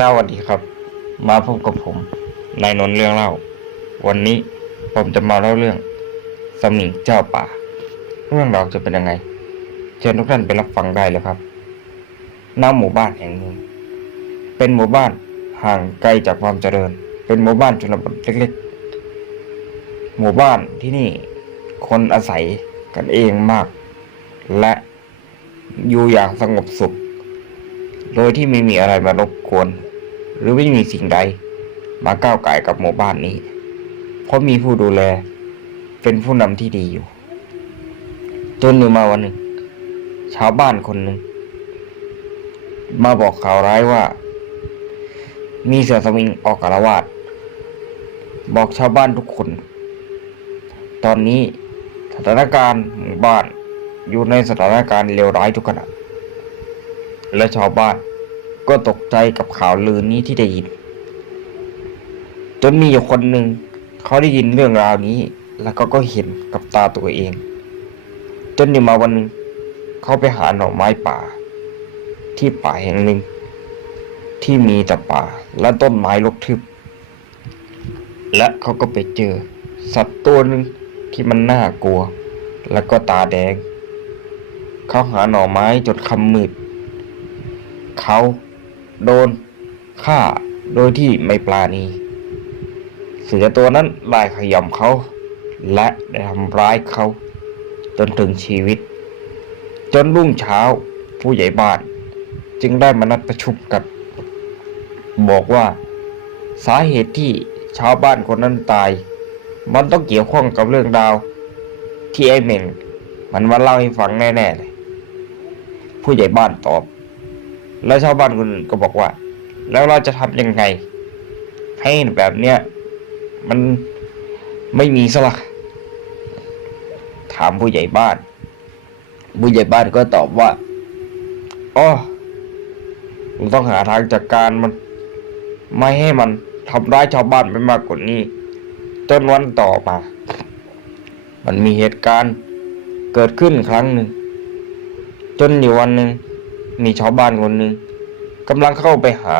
สวัสดีครับ มาพบกับผมนายนนท์เรื่องเล่า วันนี้ผมจะมาเล่าเรื่องสมิงเจ้าป่า เรื่องราวจะเป็นยังไง เชิญทุกท่านไปรับฟังได้เลยครับณหมู่บ้านแห่งหนึ่ง เป็นหมู่บ้านห่างไกลจากความเจริญ เป็นหมู่บ้านชนบทเล็กๆ หมู่บ้านที่นี่คนอาศัยกันเองมาก และอยู่อย่างสงบสุขโดยที่ไม่มีอะไรมารบกวน หรือไม่มีสิ่งใด มาก้าวไก่กับหมู่บ้านนี้ เพราะมีผู้ดูแล เป็นผู้นำที่ดีอยู่ จนอยู่มาวันหนึ่ง ชาวบ้านคนหนึ่ง มาบอกข่าวร้ายว่า มีเสือสมิงออกอาละวาดบอกชาวบ้านทุกคน ตอนนี้สถานการณ์หมู่บ้านอยู่ในสถานการณ์เลวร้ายทุกขณะและชาวบ้าน ก็ตกใจกับข่าวลือนี้ที่ได้ยิน จนมีอยู่คนหนึ่ง เขาได้ยินเรื่องราวนี้ แล้วก็ก็เห็นกับตาตัวเอง จนอยู่มาวันหนึ่งเขาไปหาหน่อไม้ป่า ที่ป่าแห่งหนึ่ง ที่มีแต่ป่าและต้นไม้รกทึบ และเขาก็ไปเจอ สัตว์ตัวหนึ่งที่มันน่ากลัว แล้วก็ตาแดง เขาหาหน่อไม้จนคำมืดเขา โดนฆ่าโดยที่ไม่ปลาณี เสือตัวนั้นไล่ขย่ำเขา และได้ทำร้ายเขา จนถึงชีวิต จนรุ่งเช้าผู้ใหญ่บ้าน จึงได้มานัดประชุมกัน บอกว่าสาเหตุที่ชาวบ้านคนนั้นตาย มันต้องเกี่ยวข้องกับเรื่องราว ที่ไอ้เหม่งมันมาเล่าให้ฟังแน่ๆเลยผู้ใหญ่บ้านตอบ แล้วชาวบ้านคนอื่นก็บอกว่า แล้วเราจะทำยังไง ให้แบบเนี้ยมันไม่มีสละถามผู้ใหญ่บ้าน ผู้ใหญ่บ้านก็ตอบว่าอ๋อเราต้องหาทางจัดการมัน ไม่ให้มันทำร้ายชาวบ้านไปมากกว่านี้ จนวันต่อมา มันมีเหตุการณ์เกิดขึ้นครั้งหนึ่ง จนอยู่วันหนึ่ง มีชาวบ้านคนหนึ่งกำลังเข้าไปหา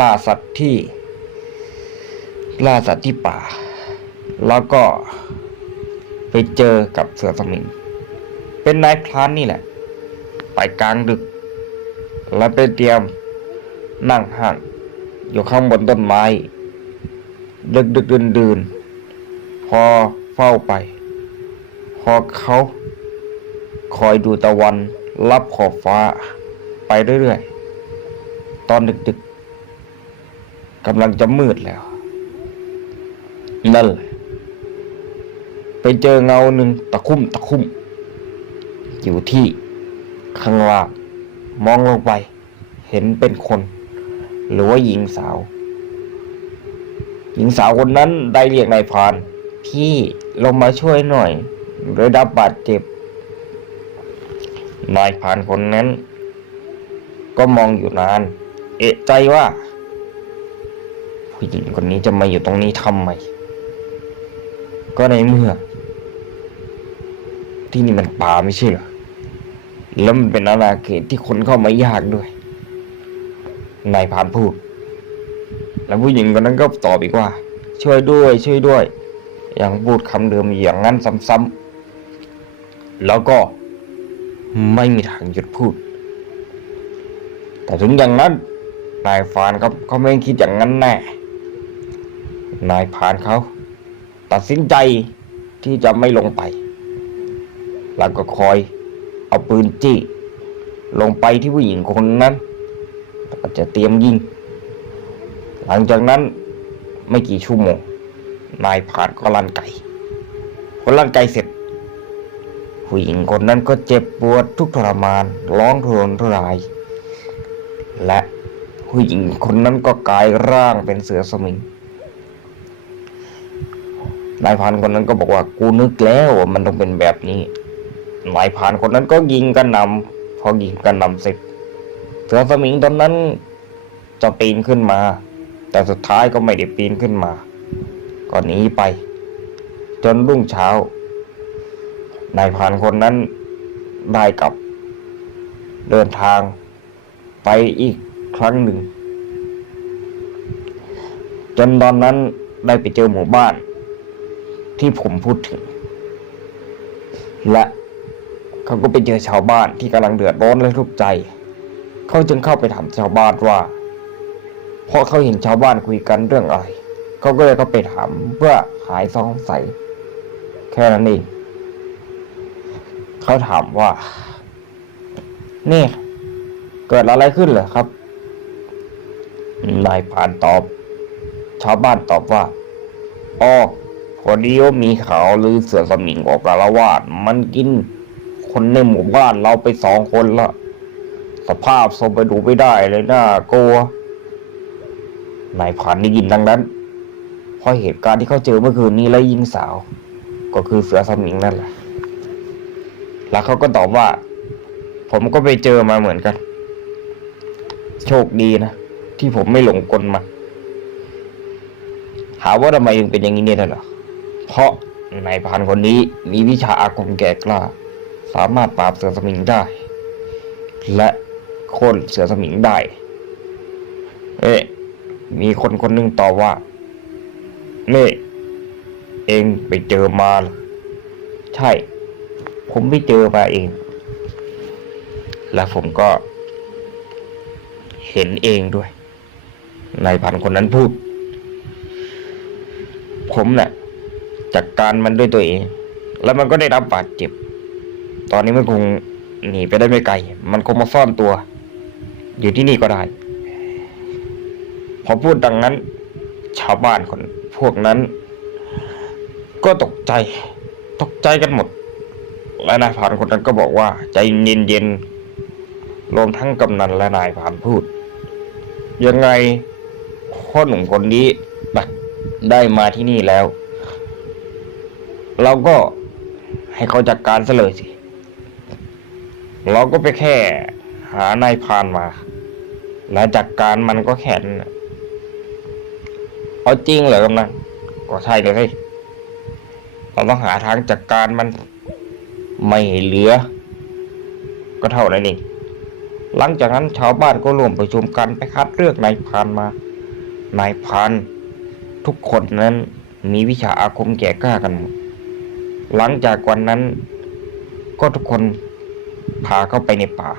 ล่าสัตว์ที่ ล่าสัตว์ที่ป่า แล้วก็ไปเจอกับเสือสมิงเป็นนายพรานนี่แหละ ไปกลางดึก แล้วไปเตรียมนั่งห่างอยู่ข้างบนต้นไม้ ดึกดึกดืนดื่นพอเฝ้าไป พอเขาคอยดูตะวัน รับขอบฟ้าไปเรื่อยๆ ตอนดึกๆกำลังจะมืดแล้ว นั่นแหละไปเจอเงาหนึ่งตะคุ่มตะคุ่ม อยู่ที่ข้างล่างมองลงไป เห็นเป็นคน หรือว่าหญิงสาว หญิงสาวคนนั้นได้เรียกนายพรานพี่ลงมาช่วยหน่อยได้รับบาดเจ็บ นายพรานคนนั้น ก็มองอยู่นาน เอะใจว่า ผู้หญิงคนนี้จะมาอยู่ตรงนี้ทำไม ก็ในเมื่อ ที่นี่มันป่าไม่ใช่เหรอ แล้วมันเป็นอาณาเขตที่คนเข้ามายากด้วย นายพานพูด แล้วผู้หญิงคนนั้นก็ตอบอีกว่า ช่วยด้วย ช่วยด้วยยังพูดคำเดิมอย่างนั้นซ้ำๆแล้วก็ ไม่มีทางหยุดพูด แต่ถึงอย่างนั้น นายฟานเขาเขาไม่คิดอย่างนั้นแน่ นายพรานเขา ตัดสินใจที่จะไม่ลงไป แล้วก็คอยเอาปืนจี้ ลงไปที่ผู้หญิงคนนั้นแล้วก็จะเตรียมยิง หลังจากนั้นไม่กี่ชั่วโมง นายผ่านก็ลั่นไก่คนลั่นไก่เสร็จ ผู้หญิงคนนั้นก็เจ็บปวดทุกทรมานร้องทุรนทุราย และผู้หญิงคนนั้นก็กลายร่างเป็นเสือสมิงนายพานคนนั้นก็บอกว่ากูนึกแล้วว่ามันต้องเป็นแบบนี้นายพานคนนั้นก็ยิงกันนำพอยิงกันนำเสร็จเสือสมิงตอนนั้นจะปีนขึ้นมา แต่สุดท้ายก็ไม่ได้ปีนขึ้นมา ก็หนีไป จนรุ่งเช้า นายพานคนนั้นได้กลับ เดินทางไปอีกครั้งหนึ่ง จนตอนนั้นได้ไปเจอหมู่บ้าน ที่ผมพูดถึง และเขาก็ไปเจอชาวบ้านที่กำลังเดือดร้อนและทุกข์ใจ เขาจึงเข้าไปถามชาวบ้านว่า เพราะเขาเห็นชาวบ้านคุยกันเรื่องอะไร เขาก็เลยเข้าไปถามเพื่อหายสงสัยแค่นั้นเอง เขาถามว่า นี่ เกิดอะไรขึ้นเหรอครับ นายพรานตอบ ชาวบ้านตอบว่าอ๋อพอดีว่ามีขาวลือเสือสมิงออกอาละวาด มันกิน คนในหมู่บ้านเราไปสองคนละ สภาพสมไปดูไม่ได้เลยน่ากลัวนายพรานได้ยินดังนั้นเพราะเหตุการณ์ที่เขาเจอเมื่อคืนนี้และยิงสาว ก็คือเสือสมิงนั่นแหละ แล้วเขาก็ตอบว่า ผมก็ไปเจอมาเหมือนกัน โชคดีนะ ที่ผมไม่หลงกลมาหาว่าทำไมยังเป็นอย่างนี้เนี่ยเหรอเพราะนายพรานคนนี้มีวิชาอาคมแก่กล้า สามารถปราบเสือสมิงได้ และโค่นเสือสมิงได้ เอ๊ะมีคนคนหนึ่งตอบว่านี่เองไปเจอมา ใช่ ผมไปเจอมาเอง และผมก็ เห็นเองด้วยนายพันคนนั้นพูด ผมเนะ่ะจัดการมันด้วยตัวเอง แล้วมันก็ได้รับบาดเจ็บ ตอนนี้มันคงหนีไปได้ไม่ไกล มันคงมาซ่อนตัว อยู่ที่นี่ก็ได้ พอพูดดังนั้น ชาวบ้านคน พวกนั้น ก็ตกใจ ตกใจกันหมด และนายผานคนนั้นก็บอกว่า ใจเย็นเย็นๆรวมทั้งกำนันและนายผานพูด ยังไงพ่อหนุ่มคนนี้ได้มาที่นี่แล้ว เราก็ให้เขาจัดการซะเลยสิ เราก็ไปแค่หานายพานมา และจัดการมันก็แค่นั้นเอาจริงเหรอกำนันก็ใช่เลยเราต้องหาทางจัดการมัน ไม่เหลือ ก็เท่านั้นเองหลังจากนั้นชาวบ้านก็รวมประชุมกันไปคัดเลือกนายพานมานายพานทุกคนนั้นมีวิชาอาคมแก่กล้ากันหมดหลังจากวันนั้น ก็ทุกคนพาเข้าไปในป่า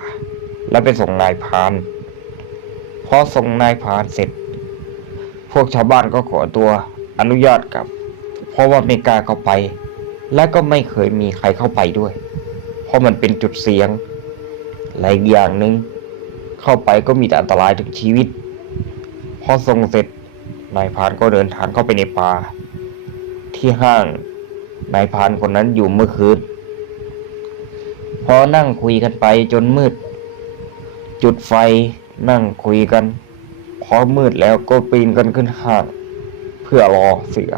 แล้วไปส่งนายพานพอส่งนายพานเสร็จ พวกชาวบ้านก็ขอตัวอนุญาตกลับ เพราะว่าไม่กล้าเข้าไป และก็ไม่เคยมีใครเข้าไปด้วย เพราะมันเป็นจุดเสี่ยงและอีกอย่างหนึ่งเข้าไปก็มีแต่อันตรายถึงชีวิต พอส่งเสร็จนายพานก็เดินทางเข้าไปในป่า ที่ห้างนายพานคนนั้นอยู่เมื่อคืนพอนั่งคุยกันไปจนมืด จุดไฟนั่งคุยกัน พอมืดแล้วก็ปีนกันขึ้นห้าง เพื่อรอเสือ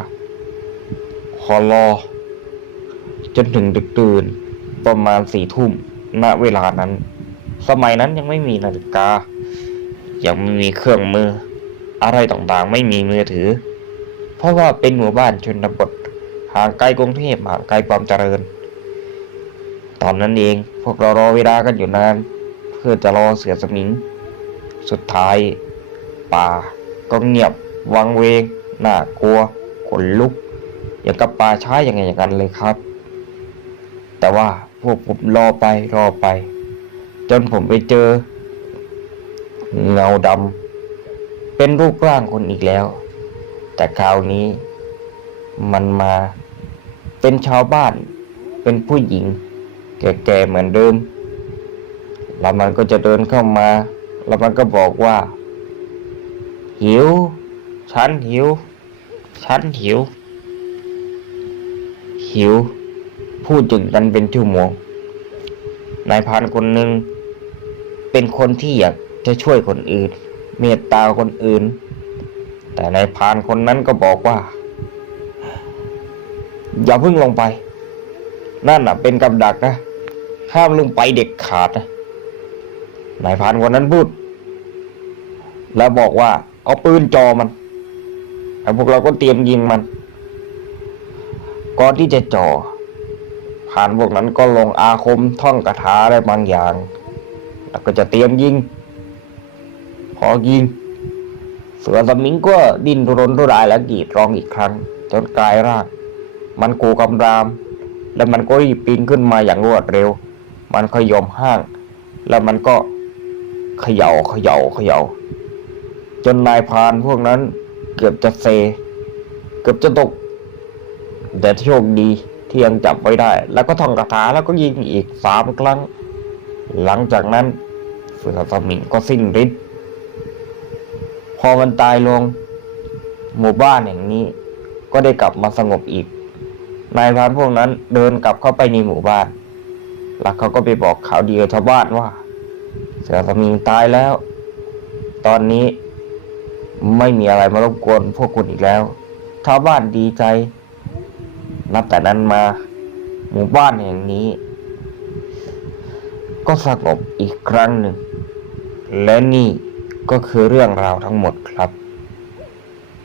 พอรอ นถึงดึกตื่นประมาณสี่ทุ่มณเวลานั้น สมัยนั้นยังไม่มีนาฬิกา ยังไม่มีเครื่องมือ อะไรต่างๆ ไม่มีมือถือ เพราะว่าเป็นหมู่บ้านชนบทห่างไกลกรุงเทพห่างไกลความเจริญ ตอนนั้นเองพวกเรารอเวลากันอยู่นาน เพื่อจะรอเสือสมิง สุดท้าย ป่าก็เงียบวังเวงน่ากลัวขนลุก อย่างกับป่าช้าอย่างไงอย่างนั้นเลยครับ แต่ว่าพวกผมรอไปรอไป จนผมไปเจอ เงาดำเป็นรูปร่างคนอีกแล้ว แต่คราวนี้ มันมาเป็นชาวบ้าน เป็นผู้หญิง แก่ๆเหมือนเดิม แล้วมันก็จะเดินเข้ามา แล้วมันก็บอกว่า หิว ฉันหิว ฉันหิว หิว พูดจึงกันเป็นชั่วโมงนายพานคนหนึ่งเป็นคนที่อยากจะช่วยคนอื่น เมตตาคนอื่น แต่นายพานคนนั้นก็บอกว่า อย่าพิ่งลงไป นั่นน่ะ เป็นกับดักนะห้ามลงไปเด็กขาดนะนายพานคนนั้นพูด แล้วบอกว่า เอาปืนจอมันไอ้พวกเราก็เตรียมยิงมัน ก่อนที่จะจ่อ ผ่านพวกนั้นก็ลงอาคมท่องคาถาอะไรบางอย่าง แล้วก็จะเตรียมยิง พอยิง เสือสมิงก็ดิ้นรนรุรายและกรีดร้องอีกครั้ง จนกลายร่าง มันกูกำราม แล้วมันก็รีบปีนขึ้นมาอย่างรวดเร็ว มันขยมห้าง แล้วมันก็เขย่าเขย่าเขย่า จนนายพานพวกนั้นเกือบจะเซ เกือบจะตก แต่โชคดี ที่ยังจับไว้ได้ แล้วก็ท่องคาถาแล้วก็ยิงอีกสามครั้ง หลังจากนั้นเสือสมิงก็สิ้นฤทธิ์พอมันตายลง หมู่บ้านแห่งนี้ ก็ได้กลับมาสงบอีก นายพรานพวกนั้นเดินกลับเข้าไปในหมู่บ้าน แล้วเขาก็ไปบอกข่าวดีกับชาวบ้านว่า เสือสมิงตายแล้ว ตอนนี้ไม่มีอะไรมารบกวนพวกคุณอีกแล้วชาวบ้านดีใจ นับแต่นั้นมาหมู่บ้านแห่งนี้ ก็สงบอีกครั้งหนึ่ง และนี่ก็คือเรื่องราวทั้งหมดครับ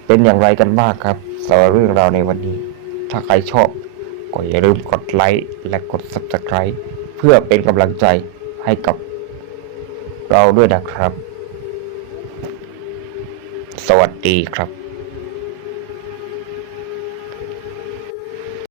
เป็นอย่างไรกันบ้างครับสำหรับเรื่องราวในวันนี้ ถ้าใครชอบก็อย่าลืมกดไลค์และกด Subscribe เพื่อเป็นกำลังใจให้กับเราด้วยนะครับ สวัสดีครับ